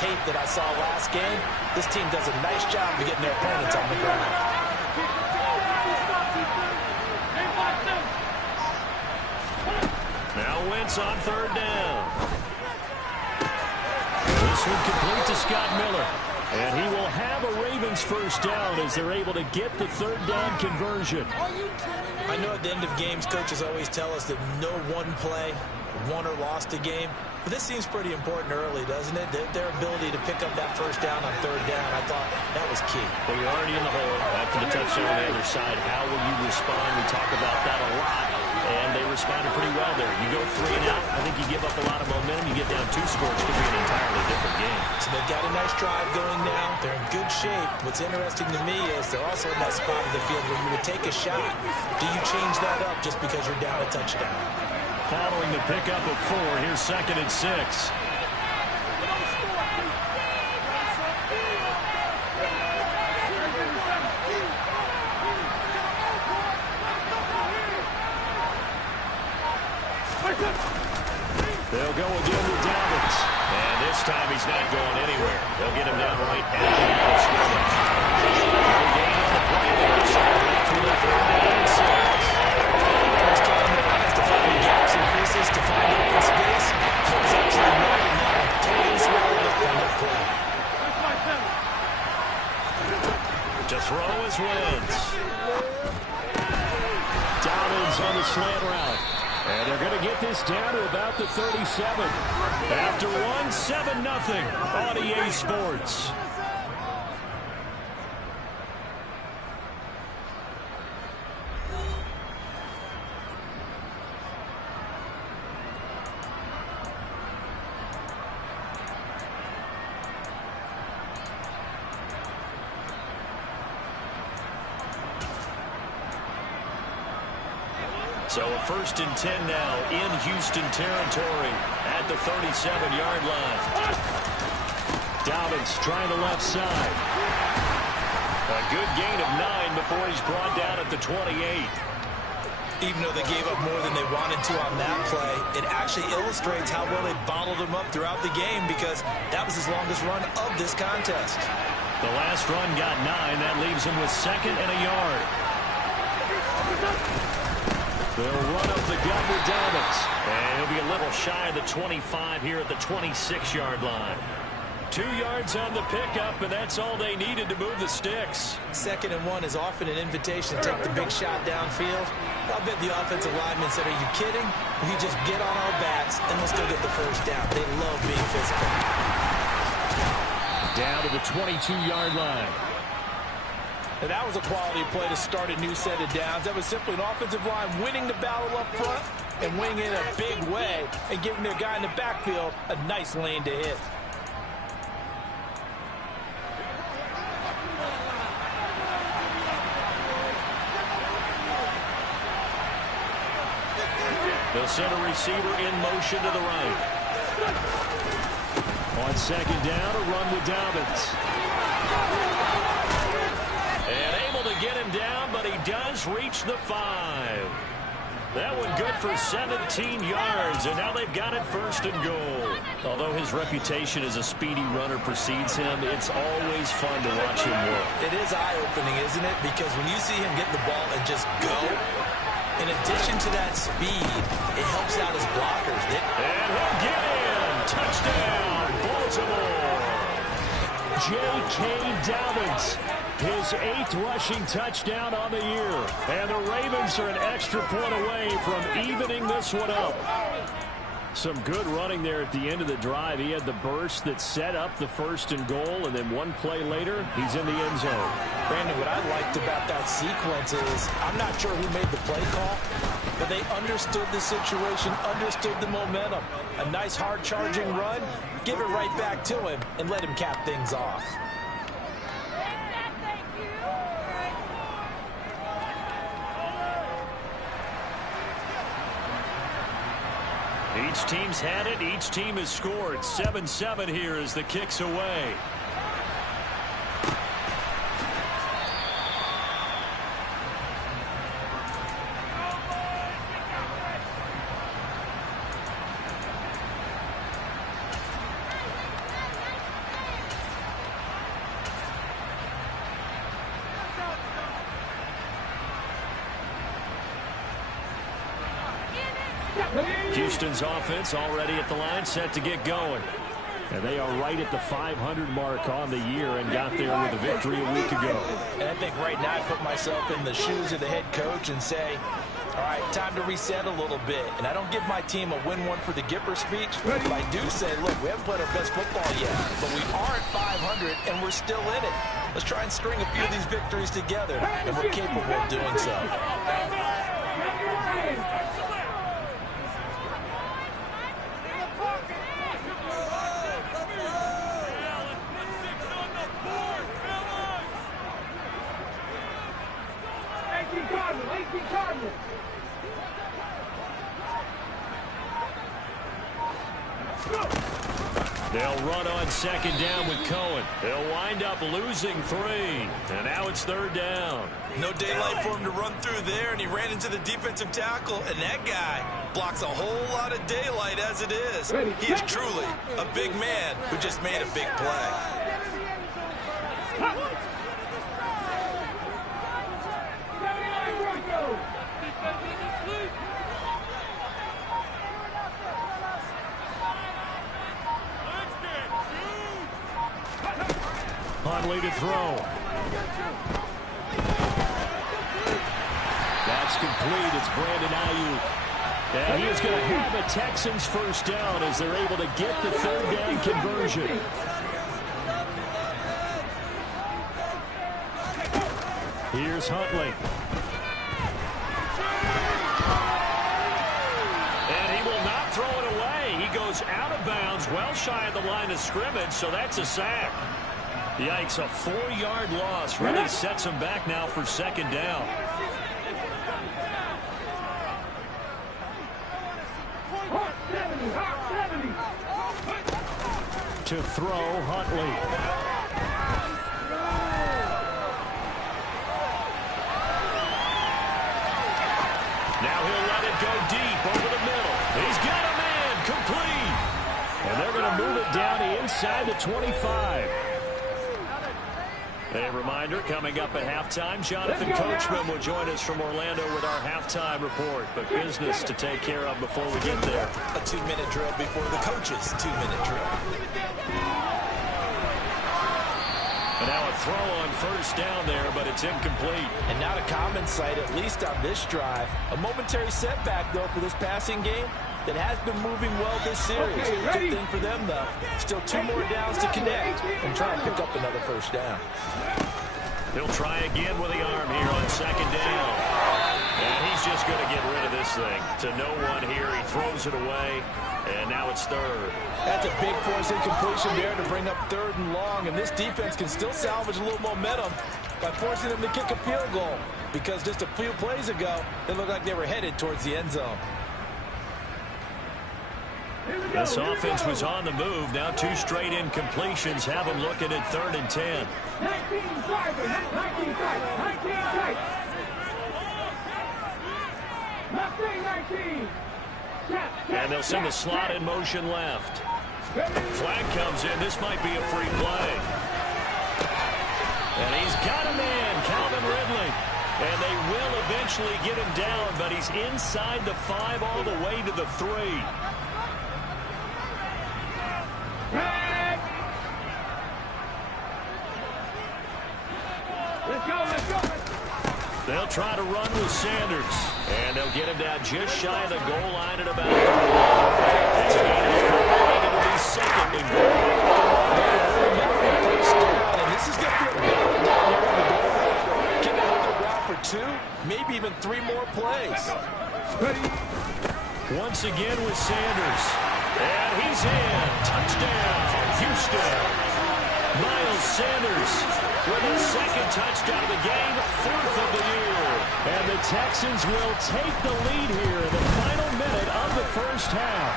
tape that I saw last game, this team does a nice job of getting their opponents on the ground. Now Wentz on third down. This one complete to Scott Miller. And he will have a Ravens first down as they're able to get the third down conversion. I know at the end of games, coaches always tell us that no one play won or lost a game. But this seems pretty important early, doesn't it? Their ability to pick up that first down on third down, I thought that was key. Well, you're already in the hole after the touchdown on the other side. How will you respond? We talk about that a lot. And they responded pretty well there. You go 3 and out, I think you give up a lot of momentum. You get down 2 scores, could be an entirely different game. So they've got a nice drive going now. They're in good shape. What's interesting to me is they're also in that spot of the field where you would take a shot. Do you change that up just because you're down a touchdown? Following the pickup of 4, here's 2nd and 6. They'll go again with Dobbins. And this time he's not going anywhere. They'll get him down right at the line of scrimmage. No gain on the play there, so left with a 3rd down and 6. First time the has to find gaps and creases to find open space. He's absolutely right in that one. Totally swallowed up on that play. To throw is Wentz. Dobbins on the slant route. And they're going to get this down to about the 37. After 1, 7-0 on EA Sports. So 1st and 10 now in Houston territory at the 37-yard line. Dobbins trying the left side. A good gain of 9 before he's brought down at the 28. Even though they gave up more than they wanted to on that play, it actually illustrates how well they bottled him up throughout the game because that was his longest run of this contest. The last run got 9. That leaves him with 2nd and a yard. They'll run up the gut with Dobbins. And he'll be a little shy of the 25 here at the 26-yard line. 2 yards on the pickup, and that's all they needed to move the sticks. 2nd and 1 is often an invitation to take the big shot downfield. I'll bet the offensive lineman said, are you kidding? We just get on our backs, and let's go get the first down. They love being physical. Down to the 22-yard line. And that was a quality play to start a new set of downs. That was simply an offensive line winning the battle up front and winning in a big way and giving their guy in the backfield a nice lane to hit. They'll send a receiver in motion to the right. On 2nd down, a run with Dobbins. And able to get him down, but he does reach the 5. That one good for 17 yards, and now they've got it 1st and goal. Although his reputation as a speedy runner precedes him, it's always fun to watch him work. It is eye-opening, isn't it? Because when you see him get the ball and just go, in addition to that speed, it helps out his blockers. And he'll get in. Touchdown, Baltimore. J.K. Dobbins. His 8th rushing touchdown on the year. And the Ravens are an extra point away from evening this one up. Some good running there at the end of the drive. He had the burst that set up the 1st and goal, and then one play later, he's in the end zone. Brandon, what I liked about that sequence is, I'm not sure who made the play call, but they understood the situation, understood the momentum. A nice hard-charging run, give it right back to him, and let him cap things off. Each team's had it. Each team has scored. 7-7 here as the kick's away. Houston's offense already at the line, set to get going. And they are right at the 500 mark on the year and got there with a victory a week ago. And I think right now I put myself in the shoes of the head coach and say, all right, time to reset a little bit. And I don't give my team a win one for the Gipper speech, but I do say, look, we haven't played our best football yet, but we are at 500 and we're still in it. Let's try and string a few of these victories together, and we're capable of doing so. They'll run on second down with Cohen. They'll wind up losing 3. And now it's third down. No daylight for him to run through there, and he ran into the defensive tackle, and that guy blocks a whole lot of daylight as it is. He is truly a big man who just made a big play. Huntley to throw. That's complete. It's Brandon Ayuk. And he is going to have a Texans first down as they're able to get the third down conversion. Here's Huntley. And he will not throw it away. He goes out of bounds, well shy of the line of scrimmage, so that's a sack. Yikes, a 4-yard loss. Really sets him back now for second down. To throw, Huntley. Now he'll let it go deep over the middle. He's got a man, complete. And they're going to move it down inside the 25. A reminder, coming up at halftime, Jonathan Coachman will join us from Orlando with our halftime report. But business to take care of before we get there. A 2-minute drill before the coach's 2-minute drill. And now a throw on first down there, but it's incomplete. And not a common sight, at least on this drive. A momentary setback, though, for this passing game that has been moving well this series. Good thing for them, though. Still 2 more downs to connect and try and pick up another first down. He'll try again with the arm here on second down. And he's just going to get rid of this thing. To no one here, he throws it away, and now it's third. That's a big force incompletion there to bring up 3rd and long, and this defense can still salvage a little momentum by forcing them to kick a field goal, because just a few plays ago, they looked like they were headed towards the end zone. This offense was on the move. Now 2 straight incompletions have them looking at 3rd and 10. And they'll send the slot in motion left. Flag comes in. This might be a free play. And he's got a man, Calvin Ridley. And they will eventually get him down, but he's inside the 5 all the way to the 3. They'll try to run with Sanders. And they'll get him down just shy of the goal line at about 30. It's a gain of 4, and it'll be second and goal. And this is going to be a battle down here on the goal line. Can they hold their ground for 2, maybe even 3 more plays? Once again with Sanders. And he's in. Touchdown, Houston. Miles Sanders with a 2nd touchdown of the game, 4th of the year. And the Texans will take the lead here in the final minute of the first half.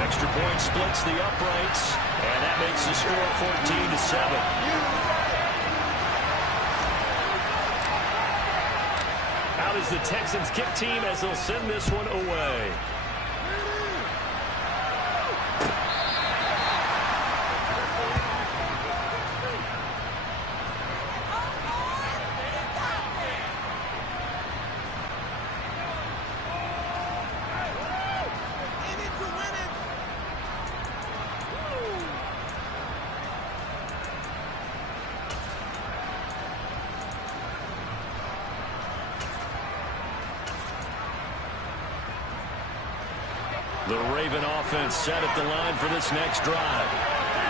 Extra point splits the uprights, and that makes the score 14-7. Out is the Texans kick team as they'll send this one away. The Raven offense set at the line for this next drive.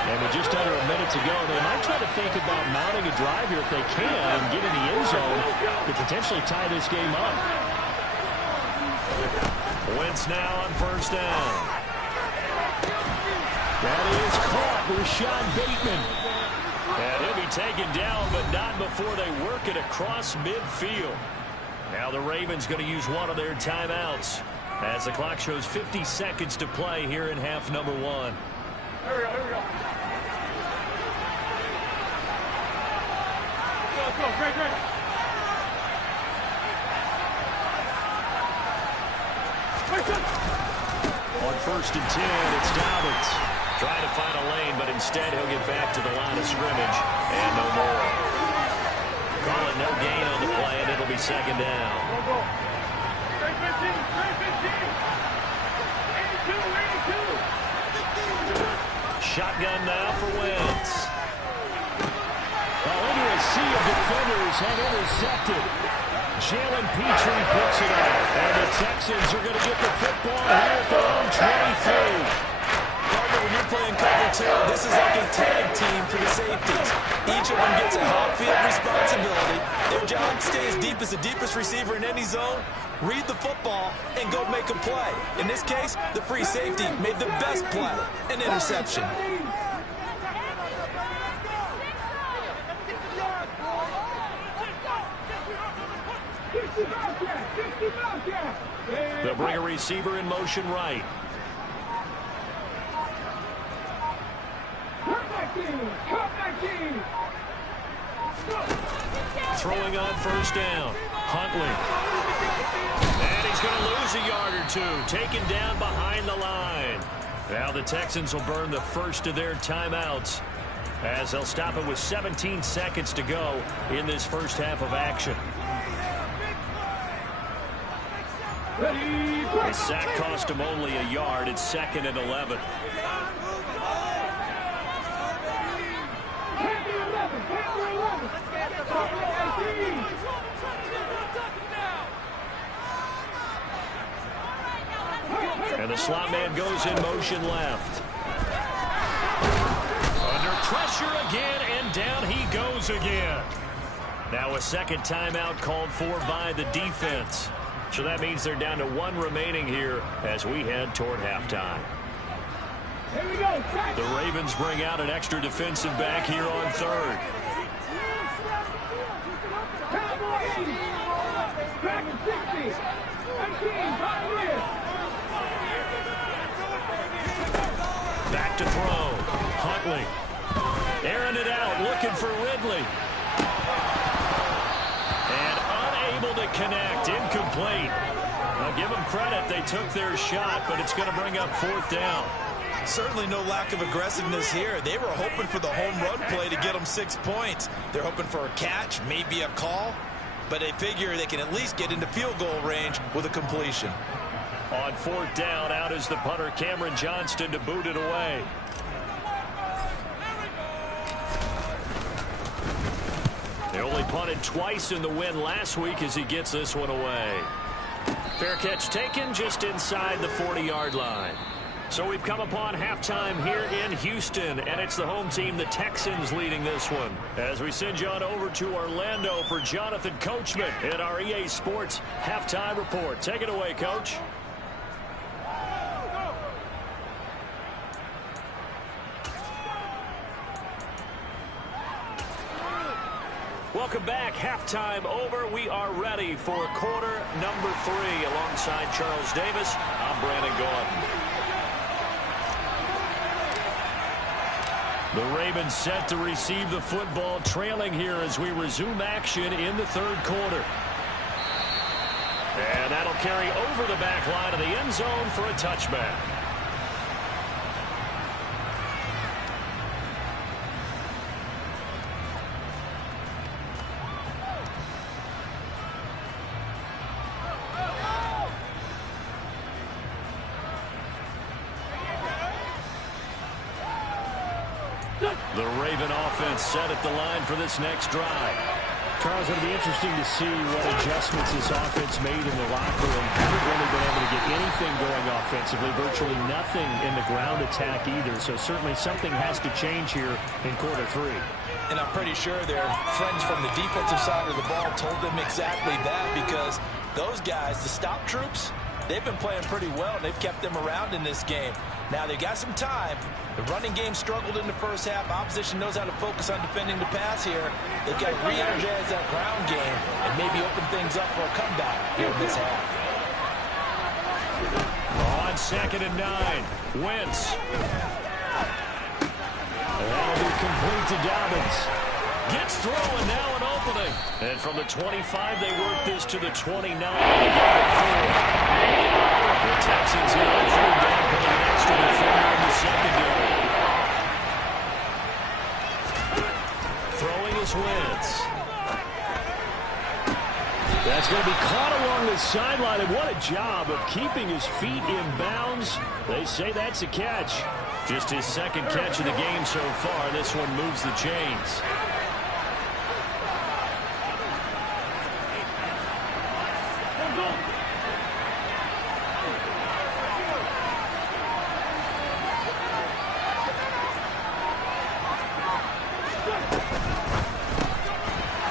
And with just under a minute to go, they might try to think about mounting a drive here if they can and get in the end zone to potentially tie this game up. Wentz now on first down. That is caught. Rashad Bateman. And he'll be taken down, but not before they work it across midfield. Now the Ravens going to use one of their timeouts as the clock shows 50 seconds to play here in half number 1. Here we go. Go, great. On first and 10, it's Dobbins. Trying to find a lane, but instead he'll get back to the line of scrimmage and no more. Call it no gain on the play, and it'll be second down. Great 15. 82. Shotgun now for Wentz. Into a sea of defenders and intercepted. Jalen Petrie picks it up. And the Texans are going to get the football here at their own 23. Partner, when you're playing cover 2, this is like a tag team for the safeties. Each of them gets a half-field responsibility. Their job stays deep as the deepest receiver in any zone. Read the football and go make a play. In this case, the free safety made the best play, an interception. They'll bring a receiver in motion right. Throwing on first down. Huntley. And he's going to lose a yard or two. Taken down behind the line. Now the Texans will burn the first of their timeouts as they'll stop it with 17 seconds to go in this first half of action. The sack cost him only a yard. It's 2nd and 11. And the slot man goes in motion left. Under pressure again, and down he goes again. Now a second timeout called for by the defense. So that means they're down to 1 remaining here as we head toward halftime. Here we go. The Ravens bring out an extra defensive back here on third. Back to throw. Huntley. Airing it out, looking for Ridley. And unable to connect. Incomplete. Now give them credit. They took their shot, but it's going to bring up 4th down. Certainly no lack of aggressiveness here. They were hoping for the home run play to get them 6 points. They're hoping for a catch, maybe a call, but they figure they can at least get into field goal range with a completion. On 4th down, out is the punter, Cameron Johnston, to boot it away. They only punted twice in the win last week as he gets this one away. Fair catch taken just inside the 40-yard line. So we've come upon halftime here in Houston, and it's the home team, the Texans, leading this one. As we send you on over to Orlando for Jonathan Coachman in our EA Sports halftime report. Take it away, Coach. Welcome back. Halftime over. We are ready for quarter number 3. Alongside Charles Davis, I'm Brandon Gordon. The Ravens set to receive the football, trailing here as we resume action in the 3rd quarter. And that'll carry over the back line of the end zone for a touchback. The Raven offense set at the line for this next drive. Charles, it'll be interesting to see what adjustments this offense made in the locker room. Haven't really been able to get anything going offensively, virtually nothing in the ground attack either. So certainly something has to change here in quarter 3. And I'm pretty sure their friends from the defensive side of the ball told them exactly that, because those guys, the stop troops, they've been playing pretty well, and they've kept them around in this game. Now, they got some time. The running game struggled in the first half. Opposition knows how to focus on defending the pass here. They've got to re-energize that ground game and maybe open things up for a comeback here in this half. On 2nd and 9, Wentz. That'll be complete to Dobbins. Gets through, and now an opening. And from the 25, they work this to the 29. The Texans here on 3rd down, putting an extra defender in the secondary. Throwing is Wentz. That's going to be caught along the sideline, and what a job of keeping his feet in bounds. They say that's a catch. Just his 2nd catch of the game so far. This one moves the chains.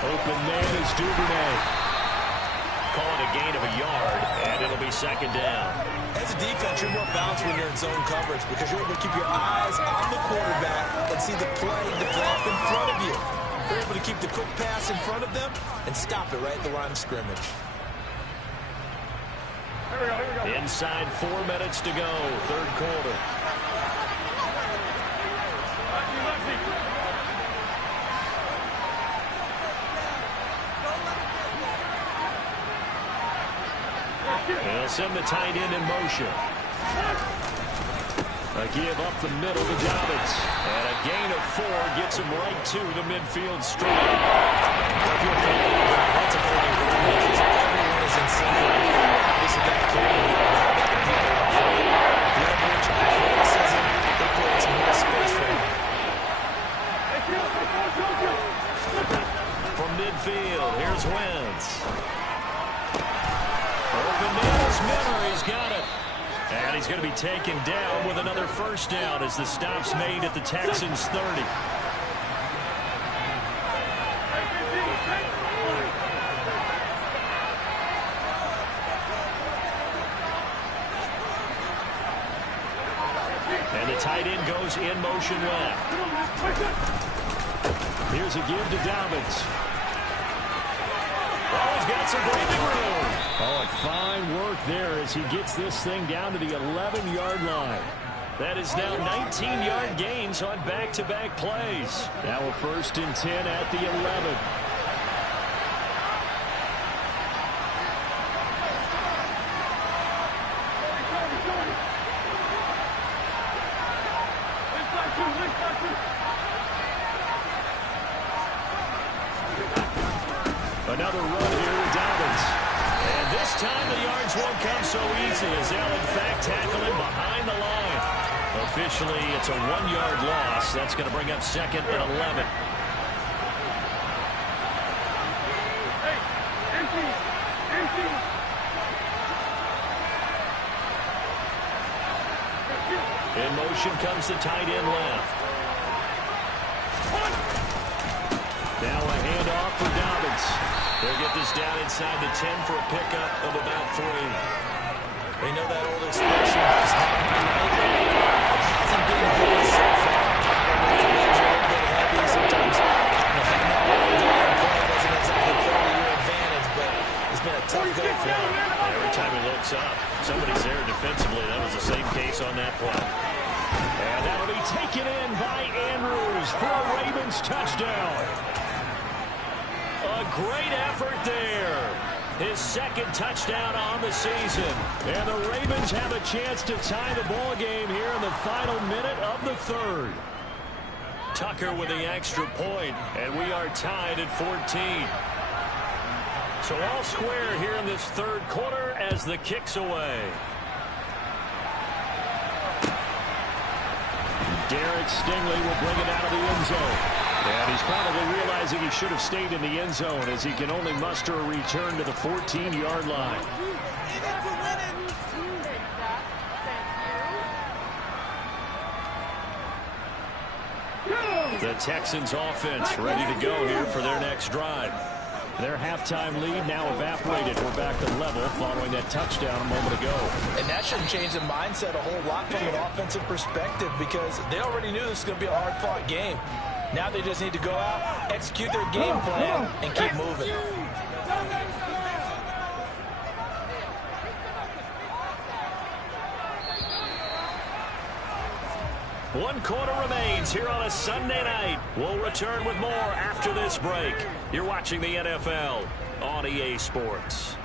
Open man is Duvernay. Call it a gain of a yard, and it'll be 2nd down. As a defense, you're more balanced when you're in zone coverage because you're able to keep your eyes on the quarterback and see the play develop in front of you. You're able to keep the quick pass in front of them and stop it right at the line of scrimmage. Here we go. Inside 4 minutes to go, 3rd quarter. They'll send the tight end in motion. A give up the middle to Dobbins. And a gain of 4 gets him right to the midfield strike. That's a point because everyone is in sync right there. Obviously, that play the people up front. Leverage, athleticism, they create some more space for him. From midfield, here's Wentz. Open man is Miller. He's got it. And he's going to be taken down with another 1st down as the stop's made at the Texans' 30. And the tight end goes in motion left. Here's a give to Dobbins. Oh, he's got some breathing room. Oh, and fine work there as he gets this thing down to the 11-yard line. That is now 19-yard gains on back-to-back plays. Now a 1st and 10 at the 11. Another run here with Dobbins. And this time the yards won't come so easy as they'll in fact tackle him behind the line. Officially, it's a 1-yard loss. That's going to bring up 2nd and 11. In motion comes the tight end left. Now a handoff for Dobbins. They'll get this down inside the 10 for a pickup of about 3. They know that old expression, just happened tonight. It hasn't been good so far. The legs are a little bit heavy. Sometimes having that long delay play doesn't exactly play to your advantage, but it's been a tough go for him. Every time he looks up, somebody's there defensively. That was the same case on that play. And that'll be taken in by Andrews for a Ravens touchdown. A great effort there. His 2nd touchdown on the season. And the Ravens have a chance to tie the ball game here in the final minute of the 3rd. Tucker with the extra point, and we are tied at 14. So all square here in this 3rd quarter as the kick's away. Derek Stingley will bring it out of the end zone. And he's probably realizing he should have stayed in the end zone as he can only muster a return to the 14-yard line. The Texans offense ready to go here for their next drive. Their halftime lead now evaporated. We're back to level following that touchdown a moment ago. And that shouldn't change the mindset a whole lot from an offensive perspective because they already knew this was going to be a hard-fought game. Now they just need to go out, execute their game plan, and keep moving. One quarter remains here on a Sunday night. We'll return with more after this break. You're watching the NFL on EA Sports.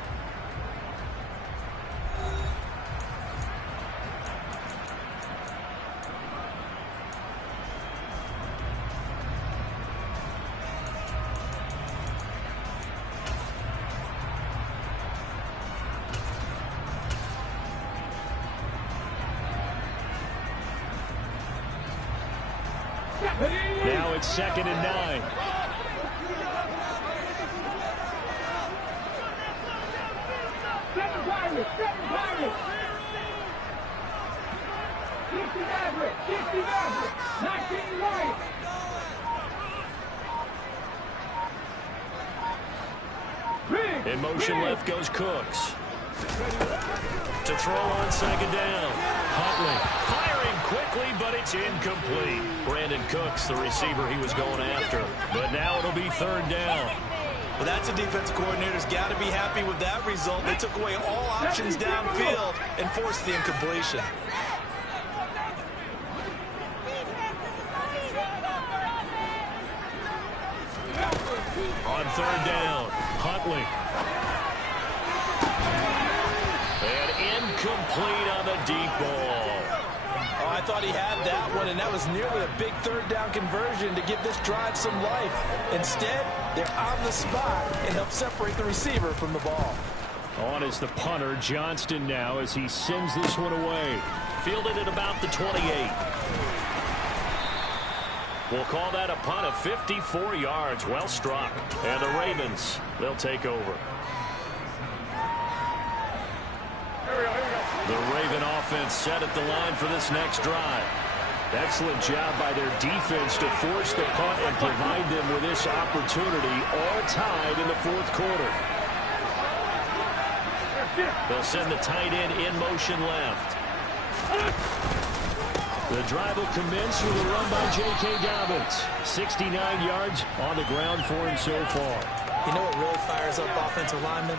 Now it's 2nd and 9. In motion left goes Cooks. To throw on 2nd down. Huntley firing quickly, but it's incomplete. Brandon Cooks, the receiver he was going after. But now it'll be 3rd down. Well, that's a defensive coordinator's got to be happy with that result. They took away all options downfield and forced the incompletion. On 3rd down, Huntley. And incomplete on the deep ball. Oh, I thought he had that one, and that was nearly a big 3rd down conversion to give this drive some life. Instead, they're on the spot and help separate the receiver from the ball. On is the punter, Johnston now, as he sends this one away. Fielded at about the 28. We'll call that a punt of 54 yards. Well struck. And the Ravens, they'll take over. The Raven offense set at the line for this next drive. Excellent job by their defense to force the punt and provide them with this opportunity, all tied in the 4th quarter. They'll send the tight end in motion left. The drive will commence with a run by J.K. Dobbins. 69 yards on the ground for him so far. You know what really fires up offensive linemen?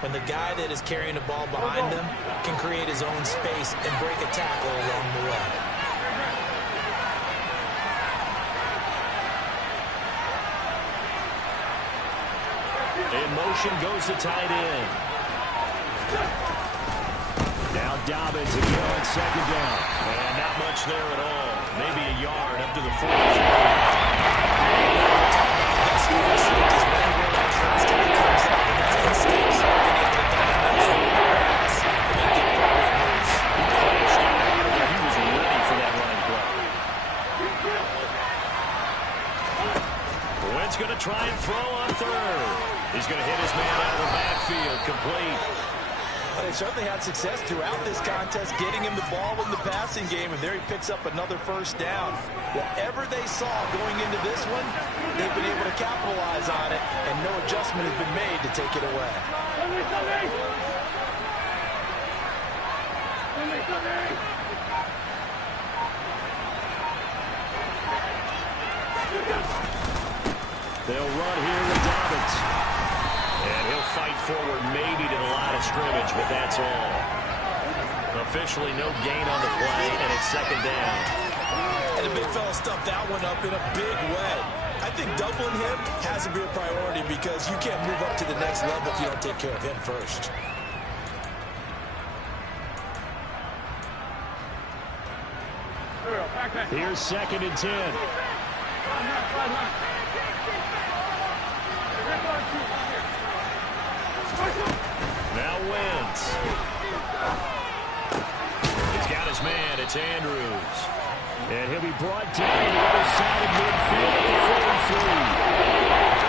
When the guy that is carrying the ball behind them can create his own space and break a tackle along the way. In motion goes the tight end. Now Dobbins again on 2nd down. And not much there at all. Maybe a yard up to the 40. Wentz going to try and throw on 3rd. He's going to hit his man out of the backfield. Complete. They certainly had success throughout this contest, getting him the ball in the passing game, and there he picks up another 1st down. Whatever they saw going into this one, they've been able to capitalize on it, and no adjustment has been made to take it away. They'll run here with Dobbins. And he'll fight forward maybe to the line of scrimmage, but that's all. Officially no gain on the play, and it's 2nd down. And the big fella stuffed that one up in a big way. I think doubling him has to be a priority because you can't move up to the next level if you don't take care of him first. Here's 2nd and 10. Now Wentz. He's got his man. It's Andrews. And he'll be brought down to the other side of midfield at the 40. three.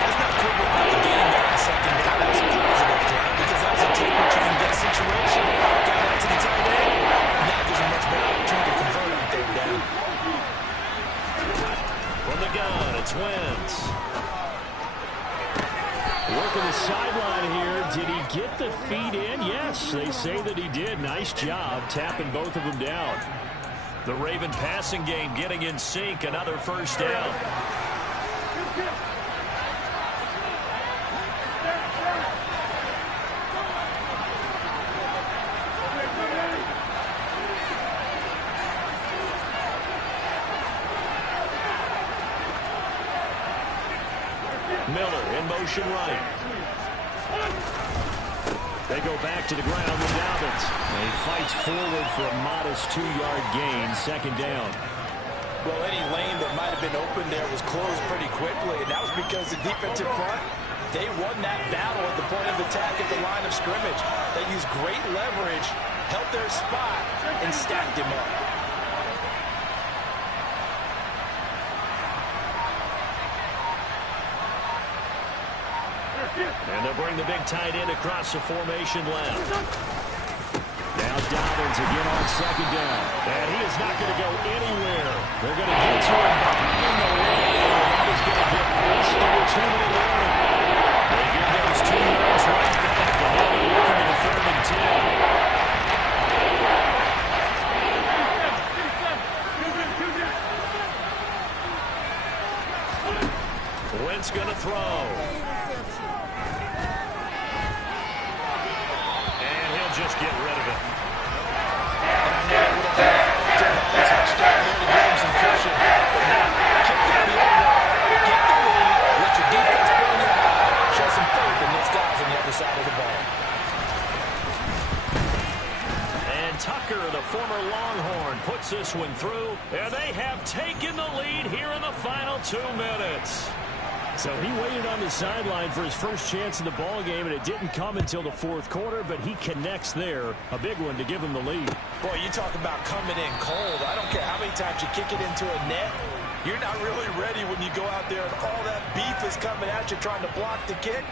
It's not cool about the game there on second down. That was a positive play because that was a take what you can get situation. Got out to the tight end. Now gives a much better opportunity to convert on third down. From the gun, it's Wentz. Working the sideline here. Did he get the feet in? Yes, they say that he did. Nice job tapping both of them down. The Raven passing game getting in sync. Another first down. Miller in motion right. They go back to the ground with Dobbins. He fights forward for a modest 2-yard gain, second down. Well, any lane that might have been open there was closed pretty quickly, and that was because the defensive front, they won that battle at the point of attack at the line of scrimmage. They used great leverage, held their spot, and stacked him up. And they'll bring the big tight end across the formation left. Now Dobbins again on second down. And he is not going to go anywhere. They're going to get to him behind the line. That is going to get less than a 2-minute warning. They give those 2 yards right back. And now they're looking at the 3rd and 10. Wentz going to throw. Just get rid of it. Touchdown there to give him some cushion. But now, kick the field goal, get the lead, let your defense bring you out, show some faith in those guys on the other side of the ball. And Tucker, the former Longhorn, puts this one through, and they have taken the lead here in the final 2 minutes. So he waited on the sideline for his first chance in the ball game, and it didn't come until the 4th quarter, but he connects there. A big one to give him the lead. Boy, you talk about coming in cold. I don't care how many times you kick it into a net. You're not really ready when you go out there and all that beef is coming at you trying to block the kick.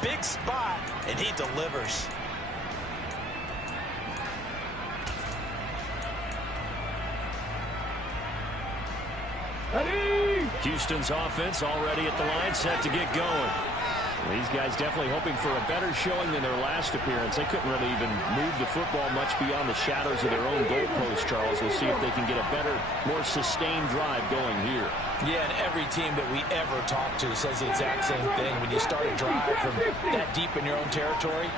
Big spot, and he delivers. Houston's offense already at the line, set to get going. These guys definitely hoping for a better showing than their last appearance. They couldn't really even move the football much beyond the shadows of their own goalpost, Charles. We'll see if they can get a better, more sustained drive going here. Yeah, and every team that we ever talk to says the exact same thing. When you start a drive from that deep in your own territory,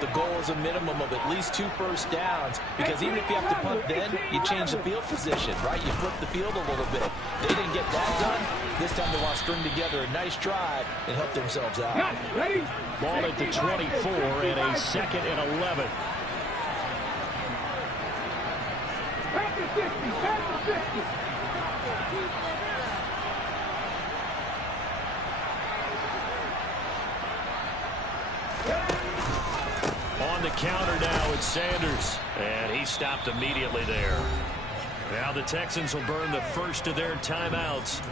the goal is a minimum of at least 2 first downs, because even if you have to punt then, you change the field position, right? You flip the field a little bit. They didn't get that done. This time they want to string together a nice drive and help themselves out. Ball at the 24 and a 2nd and 11. Back to 50, back to 50. On the counter now, it's Sanders. And he stopped immediately there. Now the Texans will burn the first of their timeouts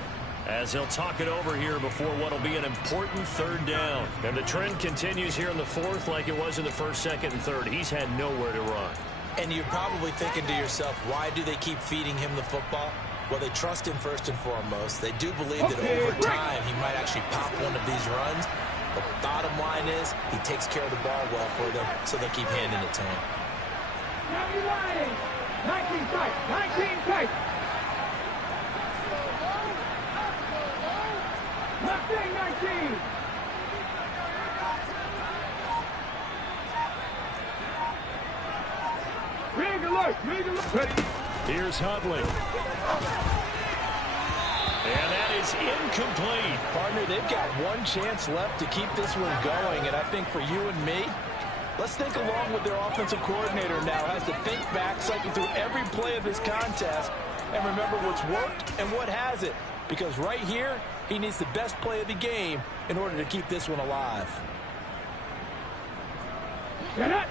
as they'll talk it over here before what will be an important 3rd down. And the trend continues here in the 4th like it was in the 1st, 2nd, and 3rd. He's had nowhere to run. And you're probably thinking to yourself, why do they keep feeding him the football? Well, they trust him first and foremost. They do believe that over time he might actually pop one of these runs. The bottom line is he takes care of the ball well for them, so they'll keep handing it to him. 19 tight, 19 tight. Left wing 19. Rig alert, rig alert. Ready. Here's Huntley. And that is incomplete. Partner, they've got one chance left to keep this one going, and I think for you and me, let's think along with their offensive coordinator now. Has to think back, cycle through every play of this contest, and remember what's worked and what hasn't. Because right here, he needs the best play of the game in order to keep this one alive. Get it.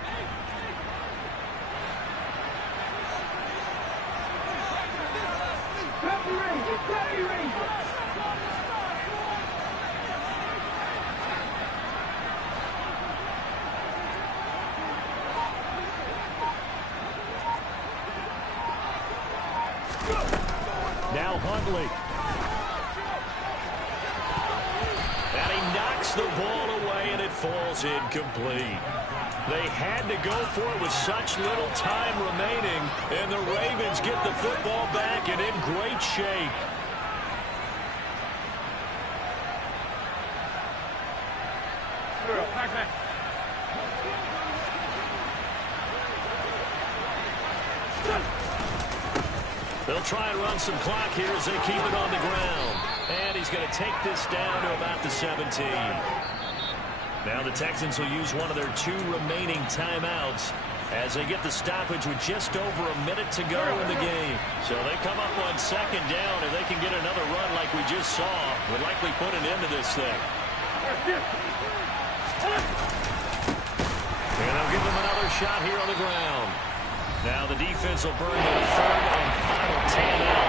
Now Huntley. And he knocks the ball away, and it falls incomplete. They had to go for it with such little time remaining, and the Ravens get the football back and in great shape. They'll try and run some clock here as they keep it on the ground. And he's going to take this down to about the 17. Now the Texans will use one of their 2 remaining timeouts as they get the stoppage with just over a minute to go in the game. So they come up on 2nd down, and they can get another run like we just saw. Would likely put an end to this thing. And they'll give them another shot here on the ground. Now the defense will burn their 3rd and final timeout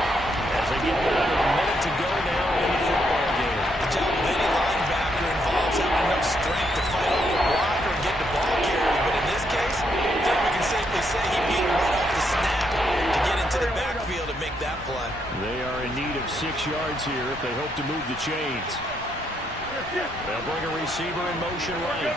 as they get another minute to go now in the football game. The job of any linebacker involves having enough strength to fight off a blocker and get the ball carried. But in this case, I think we can safely say he beat him right off the snap to get into the backfield and make that play. They are in need of 6 yards here if they hope to move the chains. They'll bring a receiver in motion right.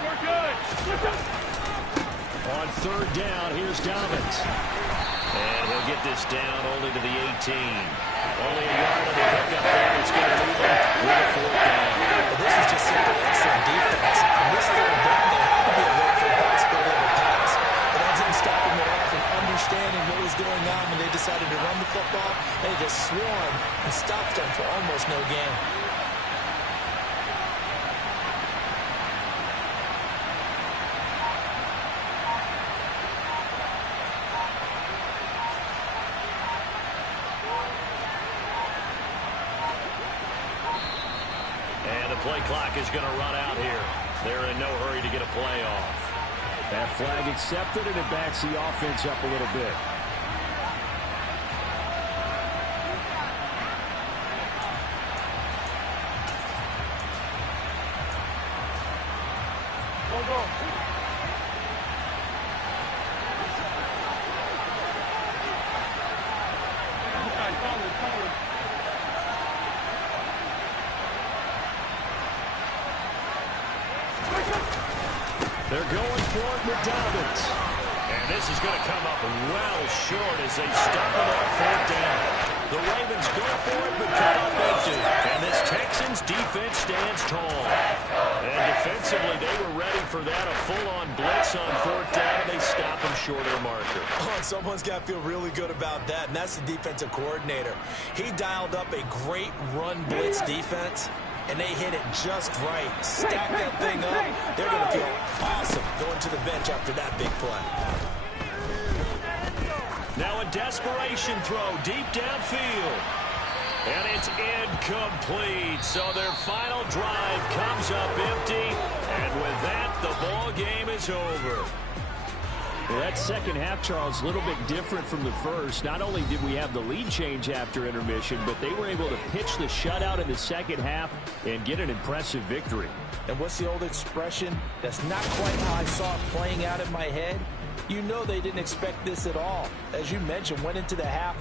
On 3rd down, here's Dobbins. And he'll get this down only to the 18. Only a yard on the pickup there. It's going to move him with a 4th down. But this is just simply excellent defense. On this 3rd down, there had to be a look for the possibility of a pass. But that didn't stop him at all from understanding what was going on when they decided to run the football. They just swarmed and stopped them for almost no gain. Play clock is going to run out here. They're in no hurry to get a play off. That flag accepted, and it backs the offense up a little bit. They're going for it with Dobbins. And this is going to come up well short as they stop it on 4th down. The Ravens go for it, but cut off empty. And this Texans defense stands tall. And defensively, they were ready for that. A full-on blitz on 4th down, and they stop him short of the marker. Oh, and someone's got to feel really good about that, and that's the defensive coordinator. He dialed up a great run blitz defense, and they hit it just right. Stack that thing up. They're going to feel awesome going to the bench after that big play. Now a desperation throw deep downfield. And it's incomplete. So their final drive comes up empty. And with that, the ball game is over. Well, that 2nd half, Charles, a little bit different from the first. Not only did we have the lead change after intermission, but they were able to pitch the shutout in the 2nd half and get an impressive victory. And what's the old expression? That's not quite how I saw it playing out in my head. You know they didn't expect this at all. As you mentioned, went into the half